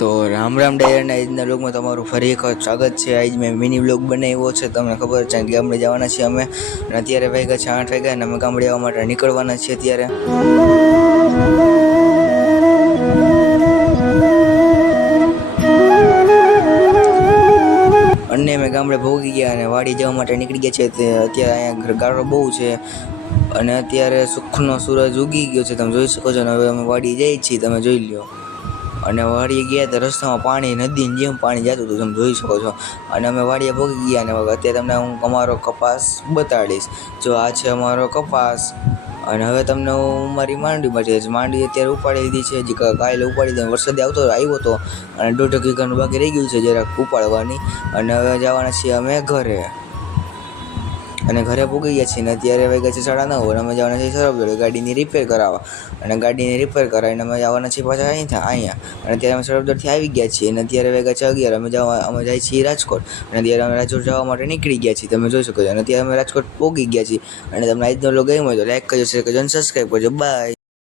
તો રામ રામ ડાયરના આજના બ્લોગમાં તમારું ફરી એક વખત સ્વાગત છે। આજ મેં મિની બ્લોગ બનાવ્યો છે, તમને ખબર છે કે ગામડે જવાના છીએ અમે, અને અત્યારે વાગ્યા છે 8 વાગ્યા, અને અમે ગામડે આવવા માટે નીકળવાના છીએ અત્યારે। અને અમે ગામડે ભોગી ગયા અને વાડી જવા માટે નીકળી ગયા છે। અત્યારે અહીંયા ગારો બહુ છે અને અત્યારે સુખનો સૂરજ ઉગી ગયો છે, તમે જોઈ શકો છો। અને હવે અમે વાડી જઈએ છીએ, તમે જોઈ લ્યો। અને વાડીએ ગયા તો રસ્તામાં પાણી, નદીની જેમ પાણી જતું હતું, તમે જોઈ શકો છો। અને અમે વાડીએ ભોગી ગયા, અને અત્યારે તમને હું અમારો કપાસ બતાડીશ। જો આ છે અમારો કપાસ, અને હવે તમને હું મારી માંડવી બતાવીશ। માંડવી અત્યારે ઉપાડી લીધી છે, હજી કાલે ઉપાડી દીધી, વરસાદ આવ્યો હતો અને 1.5 વીઘાનું બાકી રહી ગયું છે જરાક ઉપાડવાની। અને હવે જવાના છીએ અમે ઘરે, અને ઘરે પૂગી ગયા છીએ, ને અત્યારે વાગ્યા છે 9:30, અને અમે જવાના છીએ સરબદોડી ગાડીની રિપેર કરાવવા। અને ગાડીની રિપેર કરાવીને અમે જવાના છીએ પાછા અહીંયા, અને અત્યારે અમે સરબદોડથી આવી ગયા છીએ, અને અત્યારે વાગ્યા છે 11, અમે જાય છીએ રાજકોટ, અને અત્યારે અમે રાજકોટ જવા માટે નીકળી ગયા છીએ, તમે જોઈ શકો છો। અને અત્યારે અમે રાજકોટ પહોંચી ગયા છીએ। અને તમને આજનો વ્લોગ ગમ્યો હોય તો લાઈક કરજો, શેર કરજો અને સબસ્ક્રાઈબ કરજો, બાય।